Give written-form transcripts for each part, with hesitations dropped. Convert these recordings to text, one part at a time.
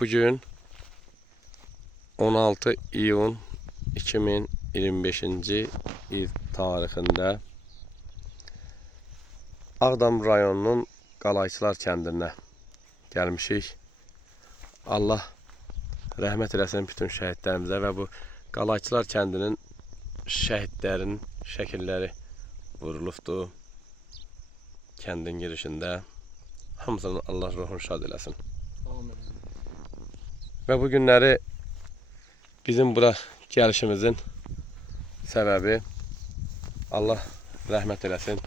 Bugün 16 iyun 2025-ci il tarixində Ağdam rayonunun Qalayçılar kəndinə gəlmişik. Allah rəhmət eləsin bütün şəhidlərimizə və bu Qalayçılar kəndinin şəhidlərinin şəkilləri vurulubdur kəndin girişində. Hamısının Allah ruhunu şad eləsin. Amin. Və bu günləri bizim bura gəlişimizin səbəbi Allah rəhmət eləsin.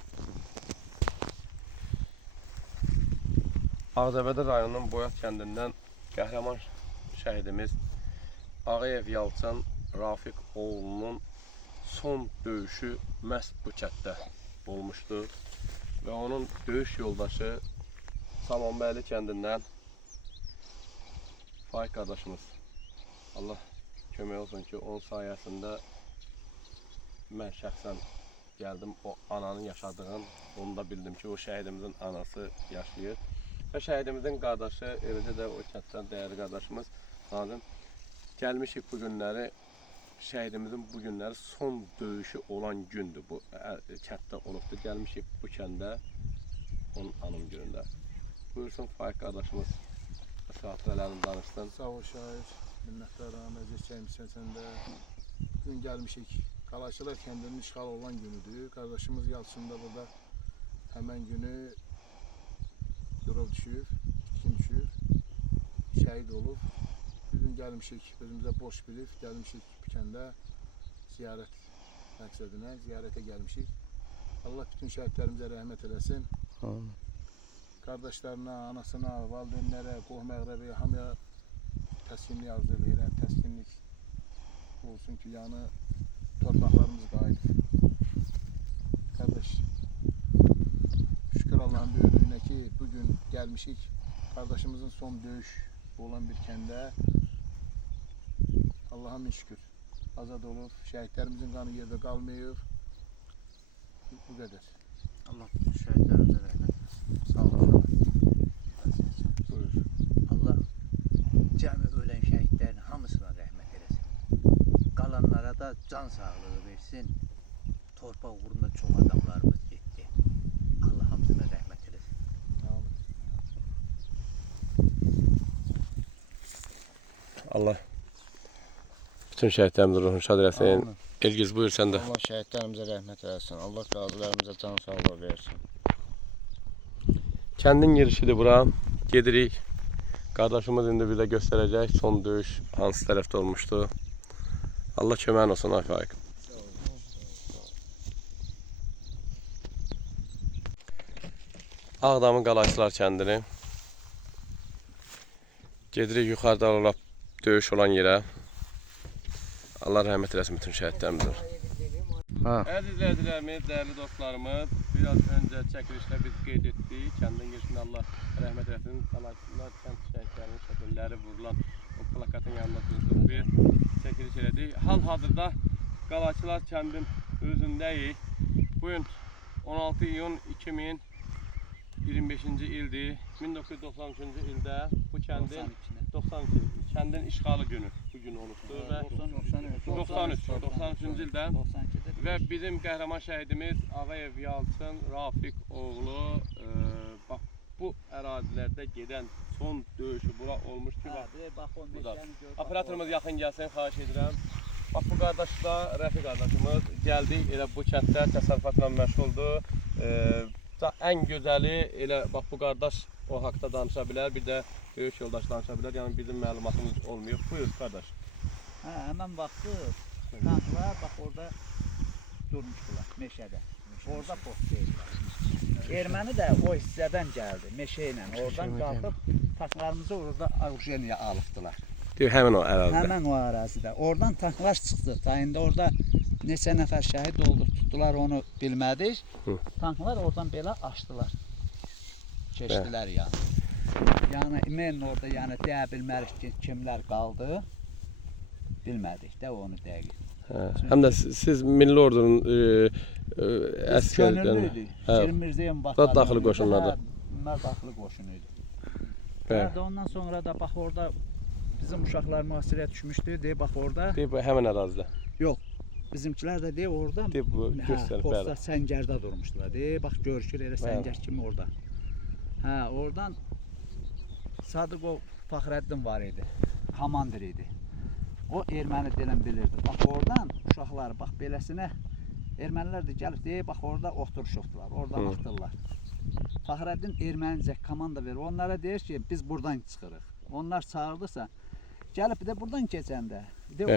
Ağcabədi rayonunun Boyat kəndindən qəhrəman şəhidimiz Ağayev Yalçın Rafiq oğlunun son döyüşü məhz bu kənddə olmuşdu. Və onun döyüş yoldaşı Samanbəyli kəndindən Faik qardaşımız. Allah kömək olsun ki, onun sayəsində mən şəxsən gəldim o ananın yaşadığını, onu da bildim ki, o şəhidimizin anası yaşayır. Və şəhidimizin qardaşı, eləcə də o kənddən dəyərli qardaşımız Nazım. Gəlmişik bu günləri, şəhidimizin bu günləri son döyüşü olan gündür. Bu kənddə olubdur. Gəlmişik bu kəndə onun anım günündə. Buyursun Faik qardaşımız. Xatirələrini danışsın. Sağ ol şair. Minnətdaram. Əziz çəkmişsən sən də. Bugün gəlmişik. Qalayçılar kəndinin işğal olan günüdür. Qardaşımız Yalçın da burada həmən günü yorul düşüb, itkin düşüb, şəhid olub. Bugün gəlmişik, özümüzə boş bilib, gəlmişik bu kəndə ziyarət məqsədinə, ziyarətə gəlmişik. Allah bütün şəhidlərimizə rəhmət eləsin. Amin. Qardaşlarına, anasına, valideynlərə, qohum-əqrəbəyə, hamıya təskinlik arzu edirəm. Təskinlik olsun ki, yəni torpaqlarımız qayıdıb. Qardaş, şükür Allah'ın böyüklüyünə ki, bugün gəlmişik. Qardaşımızın son döyüş olan bir kəndə. Allah'a min şükür. Azad olub, şəhidlərimizin qanı yerdə qalmayıb. Bu qədər. Allah bütün şəhidlərimizə rəhmət eləsin. Sağ olun. Buyur. Allah cəmi ölən şəhidlərin hamısına rəhmət eləsin. Qalanlara da can sağlığı versin. Torpaq uğrunda çox adamlarımız getdi. Allah hamısına rəhmət eləsin. Amin. Allah bütün şəhidlərimizin ruhunu şad eləsin. Amin. İlgiz buyur sən də. Allah şəhidlərimizə rəhmət eləsin. Allah qazilərimizə can sağlığı versin. Kəndin girişidir bura. Gedirik. Qardaşımız indi bir də göstərəcək son döyüş hansı tərəfdə olmuşdu. Allah köməyin olsun Faik. Ağdamın Qalayçılar kəndini. Gedirik yuxarıda olub döyüş olan yerə. Allah rəhmət eləsin bütün şəhidlərimizə. Əziz izləyicilərimiz, dəyərli dostlarımız, biraz öncə çəkilişdə biz qeyd etdik. Kəndin girişində Allah rəhmət eləsin. Qalayçılar kənd şəhidlərinin şəkilləri vurulan o plakatın yanında durduq bir çəkiliş elədik. Hal-hazırda Qalayçılar kəndin özündəyik. Bugün 16 iyun 2025-ci ildir. 1993-cü ildə bu kəndin 92 kəndin işğalı günü bugün olubdur və 93-cü ildə və bizim qəhrəman şəhidimiz Ağayev Yalçın Rafiq oğlu bax bu ərazilərdə gedən son döyüşü bura olmuş ki, bax burada. Operatorumuz yaxın gəlsin, xahiş edirəm. Bax bu qardaş da Rəfi qardaşımız gəldi, elə bu kənddə təsərrüfatla məşğuldur. Ən gözəli elə bax bu qardaş o haqda danışa bilər, bir də döyüş yoldaşı danışa bilər. Yəni bizim məlumatımız olmuyor. Buyur qardaş. Həmən vaxtı tanklar bax orada durmuşdular meşədə. Orada post deyirlər. Erməni də o hissədən gəldi meşə ilə. Oradan qalxıb tanklarımızı orada arjeniya alıbdılar. Deyir həmin o ərazidə. Həmən o ərazidə. Oradan tanklar çıxdı. İndi orada neçə nəfər şəhid oldu, tutdular onu bilmədik. Tanklar oradan belə açdılar. Keçdilər yəni. Yəni mən orada yəni deyə bilmərik ki, kimlər qaldı. Bilmədik də onu dəqiq. Həm də siz Milli Ordunun əsgərləridir. Şirinmirzəyin vatandaşı. Daxili qoşunlardır. Bunlar daxili qoşunu idi. Bəli. Ondan sonra da bax orada bizim uşaqlar mühasirəyə düşmüşdü. Deyib bax orada. Deyib bu həmin ərazidə. Bizimkilər də deyib orada. Deyib bu göstərib, Postlar bəli. səngərdə durmuşdular. Deyib bax görüşür elə səngər kimi orada. Hə, oradan Sadıqov Fəxrəddin var idi. Komandir idi. O erməni dilini bilirdi. Bax oradan uşaqlar bax beləsinə ermənilər də gəlib deyib bax orada oturuşubdular. Orada baxdılar. Fəxrəddin ermənicə komanda verir. Onlara deyir ki, biz buradan çıxırıq. Onlar çağırdısa, gəlib də buradan keçəndə,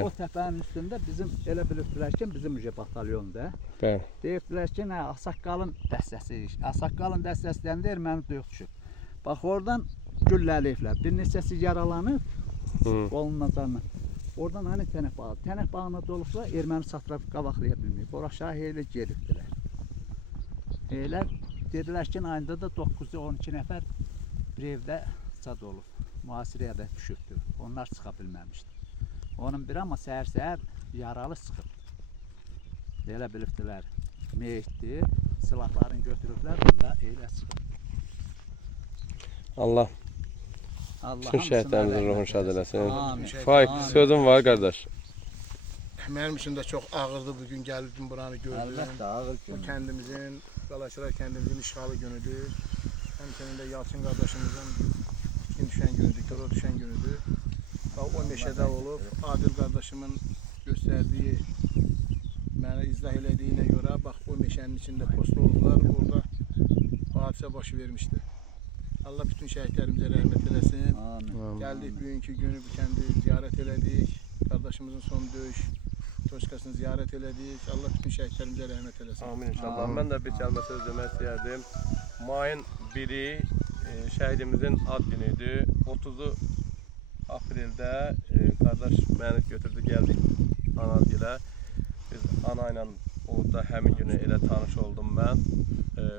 o təpənin üstündə bizim elə bilibdilər ki, bizim batalyonda. Bəli. Deyirdilər ki, nə, Ağsaqqalın dəstəsi iş. Ağsaqqalın dəstəsindən də erməni döyüq düşüb. Bax oradan gülləliyiblər. Bir neçəsi yaralanıb, qolunun nazarına. Oradan hani tənək bağı. Tənək bağına dolublar, erməni çatırıb qabaqlaya bilməyib. Ora aşağı elə gedibdilər. Elə dedilər ki, ayında da 912 nəfər bir evdə çad olub. Mühasirəyə də düşübdür. Onlar çıxa bilməmişdi. Onun biri amma səhər-səhər yaralı çıxıb. Elə bilibdilər, meyitdir, silahlarını götürüblər, bunda elə çıxıb. Allah Allah bütün şəhidlərimizin ruhunu şad eləsin. Amin. Faik, sözün var qardaş. Mənim üçün də çox ağırdı bugün gəldim buranı gördüm. Əlbəttə, ağır Bu gün. kəndimizin, Qalaçılar kəndimizin işğalı günüdür. Həmçinin də Yalçın qardaşımızın itkin düşən günüdür, koro düşən günüdür. O meşədə olub, Adil qardaşımın göstərdiyi, mənə izah elədiyinə görə, bax o meşənin içində post oldular, orada hadisə başı vermişdi. Allah bütün şəhidlərimizə rəhmət eləsin. Amin. Gəldik bugünkü günü bu kəndi ziyarət elədik. Qardaşımızın son döyüş toçkasını ziyarət elədik. Allah bütün şəhidlərimizə rəhmət eləsin. Amin inşallah. Amin. Mən də bir kəlmə söz demək istəyərdim. Mayın 1-i şəhidimizin ad günüdür. 30-u apreldə qardaş məni götürdü, gəldik Anadgilə. Biz ana ilə orada həmin günü elə tanış oldum mən.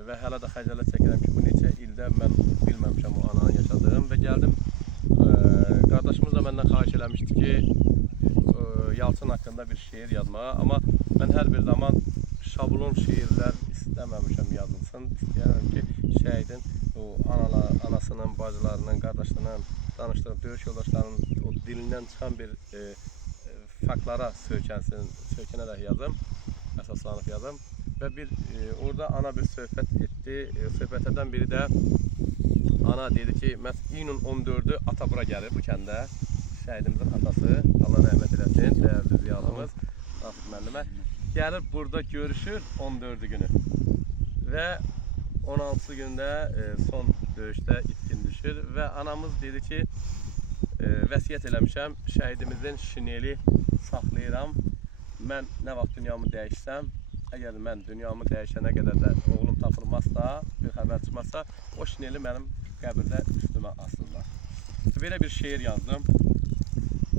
Və hələ də xəcalət çəkirəm ki, bu neçə ildə mən bilməmişəm o ananın yaşadığım və gəldim. Qardaşımız da məndən xahiş eləmişdi ki, Yalçın haqqında bir şeir yazmağa, amma mən hər bir zaman şablon şeirlər istəməmişəm yazılsın. İstəyirəm ki, şəhidin o anasının, bacılarının, qardaşlarının, danışdığı döyüş yoldaşlarının o dilindən çıxan bir faktlara söykənərək yazım, əsaslanıb yazım. Və bir orada ana bir söhbət etdi. Söhbətlərdən biri də ana dedi ki, iyunun 14-ü ata bura gəlir bu kəndə. Şəhidimizin atası, Allah rəhmət eləsin, dəyərli ziyalımız, Rafiq müəllimə. Gəlir burada görüşür 14-cü günü. Və 16-cı gündə son döyüşdə itkin düşür. Və anamız dedi ki, vəsiyyət eləmişəm, şəhidimizin şineli saxlayıram. Mən nə vaxt dünyamı dəyişsəm, əgər mən dünyamı dəyişənə qədər də oğlum tapılmazsa, bir xəbər çıxmazsa, o şineli mənim qəbirdə üstümə asırlar. Belə bir şeir yazdım.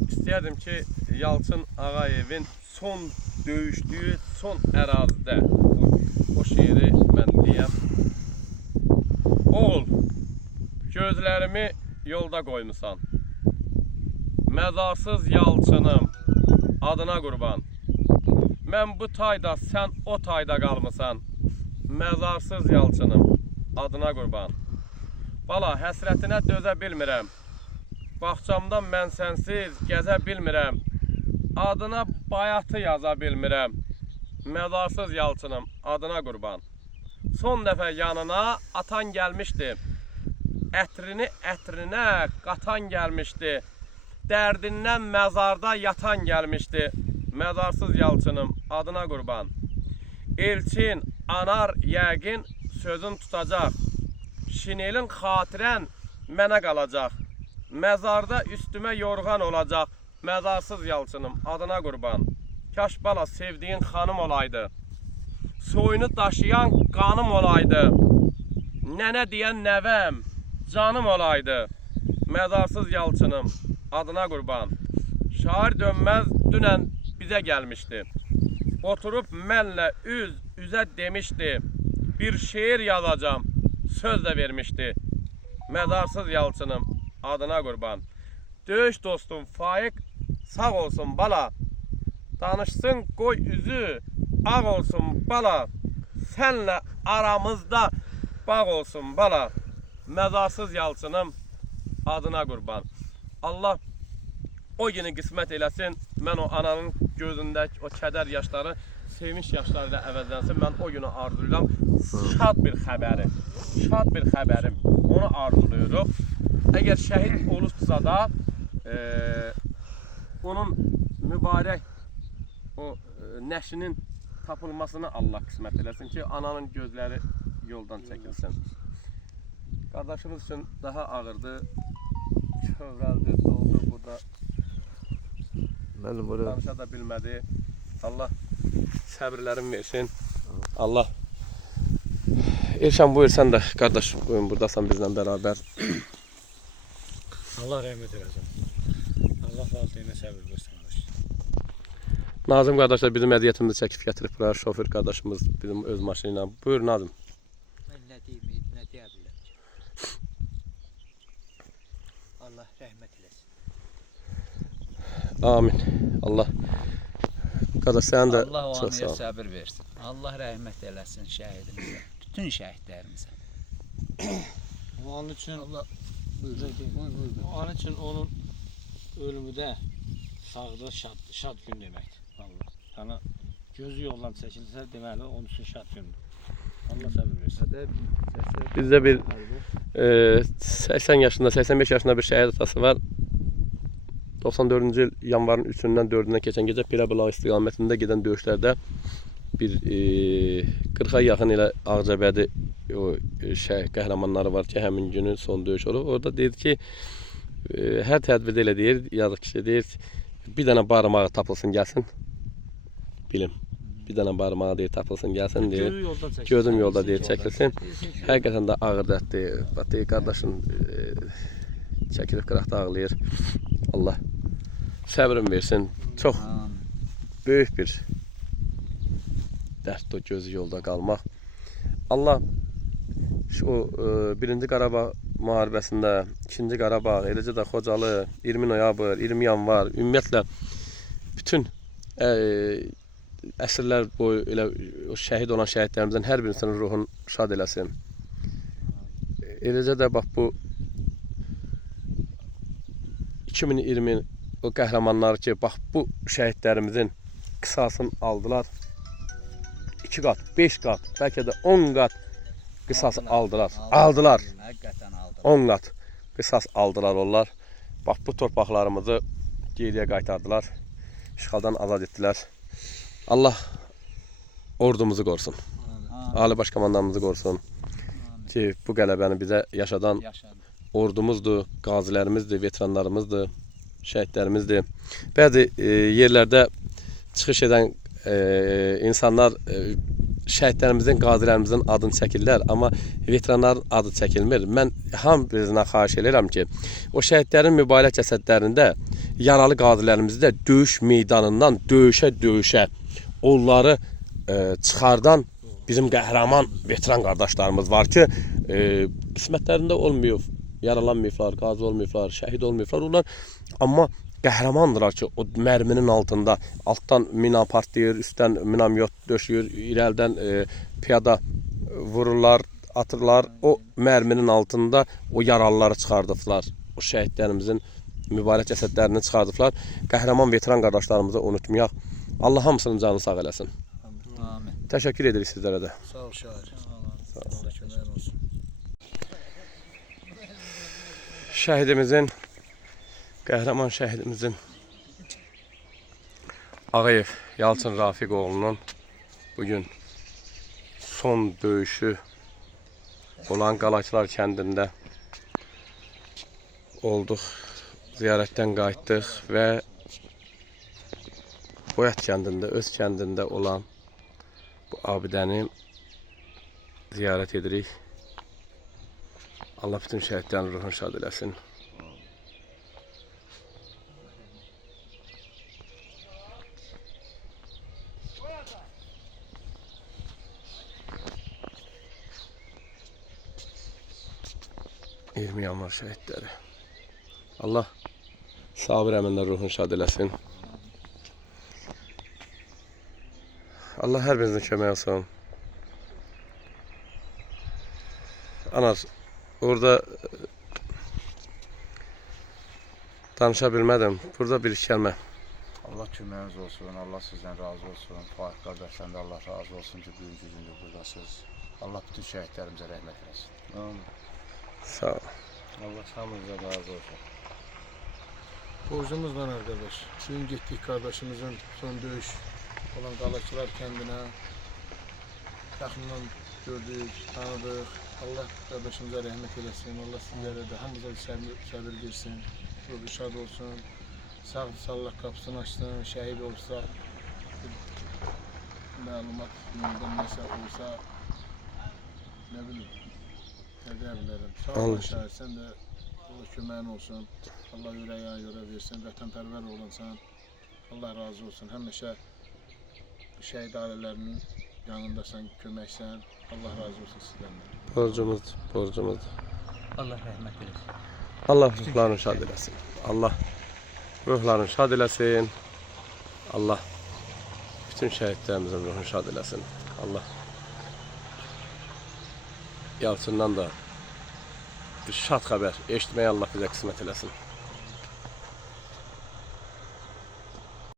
İstəyərdim ki, Yalçın Ağayevin son döyüşdüyü son ərazidə o şeiri mən deyəm. Oğul, gözlərimi yolda qoymusan. Məzarsız Yalçınım, adına qurban. Mən bu tayda, sən o tayda qalmısan. Məzarsız Yalçınım, adına qurban. Bala, həsrətinə dözə bilmirəm. Baxçamdan mən sənsiz gəzə bilmirəm. Adına bayatı yaza bilmirəm. Məzarsız Yalçınım, adına qurban. Son dəfə yanına atan gəlmişdi. Ətrinə qatan gəlmişdi. Dərdindən məzarda yatan gəlmişdi. Məzarsız Yalçınım, adına qurban. Elçin, anar, yəqin sözün tutacaq. Şinelin xatirən mənə qalacaq. Məzarda üstümə yorğan olacaq. Məzarsız Yalçınım, adına qurban. Kaş bala sevdiyin xanım olaydı. Soyunu daşıyan qanım olaydı. Nənə deyən nəvəm, canım olaydı. Məzarsız Yalçınım, adına qurban. Şair Dönməz dünən bizə gəlmişdi. Oturub mənlə üz-üzə demişdi. Bir şeir yazacağım, söz də vermişdi. Məzarsız Yalçınım, adına qurban. Döyüş dostum Faik sağ olsun bala. Danışsın qoy üzü ağ olsun bala. Sənlə aramızda bağ olsun bala. Məzarsız Yalçınım, adına qurban. Allah o günü qismət eləsin. Mən o ananın gözündəki o kədər yaşları sevinç yaşları ilə əvəzlənsin. Mən o günü arzulayıram. Şad bir xəbərim. Onu arzuluyuruq. Əgər şəhid olursa da onun mübarək o nəşinin tapılmasını Allah qismət eləsin ki, ananın gözləri yoldan çəkilsin. Qardaşımız üçün daha ağırdı. Kövrəldi, doldu burada. Mənim burada Danışa da bilmədi. Allah səbirlərin versin. Allah. Elşan buyur sən də qardaş bugün buradasan bizlə bərabər. Allah rəhmət eləsin. Allah valideynə səbir versin. Nazım qardaş da bizim əziyyətimizi çəkib gətirib bura. Şoför qardaşımız bizim öz maşını ilə. Buyur Nazım. Mən nə deyim, nə deyə bilərəm ki? Allah rəhmət eləsin. Amin. Allah. Qardaş sən də Allah o çox sağ anaya ol. səbir versin. Allah rəhmət eləsin şəhidimizə. Bütün şəhidlərimizə. Onun üçün onun üçün onun ölümü də sağda şad gün deməkdir. Vallahi. Yəni gözü yoldan çəkilsə deməli onun üçün şad gündür. Allah səbir versin. Bizdə bir 80 yaşında, 85 yaşında bir şəhid atası var. 94-cü il yanvarın 3-dən 4-ünə keçən gecə Pirabılağı istiqamətində gedən döyüşlərdə bir 40-a yaxın ilə Ağcabədi o qəhrəmanları var ki, həmin günün son döyüş olub. Orada deyir ki, hər tədbirdə elə deyir, yazıq kişi deyir, bir dənə barmağı tapılsın gəlsin. Bilim. Bir dənə barmağı deyir tapılsın gəlsin deyir. Gözüm yolda deyir çəkilsin. Həqiqətən də ağır dərddir. Batı qardaşın çəkilib qıraqda ağlayır. Allah səbrin versin. Çox böyük bir dərddir o gözü yolda qalmaq. Allah şu 1-ci Qarabağ müharibəsində, 2-ci Qarabağ, eləcə də Xocalı, 20 noyabr, 20 yanvar, ümumiyyətlə bütün əsrlər boyu elə o şəhid olan şəhidlərimizdən hər birisinin ruhunu şad eləsin. Eləcə də bax bu 2020 o qəhrəmanları ki, bax bu şəhidlərimizin qisasını aldılar. 2 qat, 5 qat, bəlkə də 10 qat qisas aldılar. Aldılar. Həqiqətən aldılar. 10 qat qisas aldılar onlar. Bax bu torpaqlarımızı geriyə qaytardılar. İşğaldan azad etdilər. Allah ordumuzu qorusun. Ali Baş Komandanımızı qorusun. Ki bu qələbəni bizə yaşadan ordumuzdur, qazilərimizdir, veteranlarımızdır, şəhidlərimizdir. Bəzi yerlərdə çıxış edən insanlar şəhidlərimizin, qazilərimizin adını çəkirlər, amma veteranların adı çəkilmir. Mən hamınızdan xahiş edirəm ki, o şəhidlərin mübarək cəsədlərində yaralı qazilərimizi də döyüş meydanından döyüşə onları çıxardan bizim qəhrəman veteran qardaşlarımız var ki, qismətlərində olmuyor, yaralanmayıblar, qazi olmayıblar, şəhid olmayıblar onlar, amma qəhrəmandırlar ki, o mərminin altında, altdan mina partlayır, üstdən minamyot döşüyür, irəldən piyada vururlar, atırlar, o mərminin altında o yaralıları çıxardıblar, o şəhidlərimizin mübarək cəsədlərini çıxardıblar. Qəhrəman veteran qardaşlarımızı unutmayaq. Allah hamısının canını sağ eləsin. Amin. Təşəkkür edirik sizlərə də. Sağ ol şahid. Şəhidimizin, qəhrəman şəhidimizin Ağayev Yalçın Rafiq oğlunun bugün son döyüşü olan Qalaçılar kəndində olduq. Ziyarətdən qayıtdıq və Boyat kəndində, öz kəndində olan bu abidəni ziyarət edirik. Allah bütün şəhidlərin ruhunu şad eləsin. Yanvar şəhidləri. Allah Sabir əmində ruhunu şad eləsin. Allah hər birinizin kömək olsun. Anar, orada Danışa bilmədim. Burada bir iş gəlmə. Allah köməyiniz olsun, Allah sizdən razı olsun. Fahir qardaşdan da Allah razı olsun ki, bugünkü gündə buradasınız. Allah bütün şəhidlərimizə rəhmət eləsin. Amin. Sağ ol. Allah hamınıza razı olsun. Borcumuz var arkadaş. Bugün gittik kardeşimizin son döyüş olan Qalaçılar kəndinə. Yaxından gördük, tanıdıq. Allah kardeşimize rəhmət eləsin. Allah sizlərə də hamımıza səbir versin. Ruhu şad olsun. Sağ Allah kapısını açsın. Şəhid olsa, məlumat yoldan nəsə olsa, nə bilim, nə deyə bilərəm. Sağ ol Anladım. şəhid, sən də Allah köməyin olsun. Allah ürəyə yora versin. Vətənpərvər olansan. Allah razı olsun. Həmişə şəhid ailələrinin yanındasan, köməksən. Allah razı olsun sizdən də. Borcumuzdur, borcumuzdur. Allah rəhmət eləsin. Allah ruhlarını şad eləsin. Allah ruhlarını şad eləsin. Allah bütün şəhidlərimizin ruhunu şad eləsin. Allah Yalçından da bir şad xəbər eşitməyi Allah bizə qismət eləsin.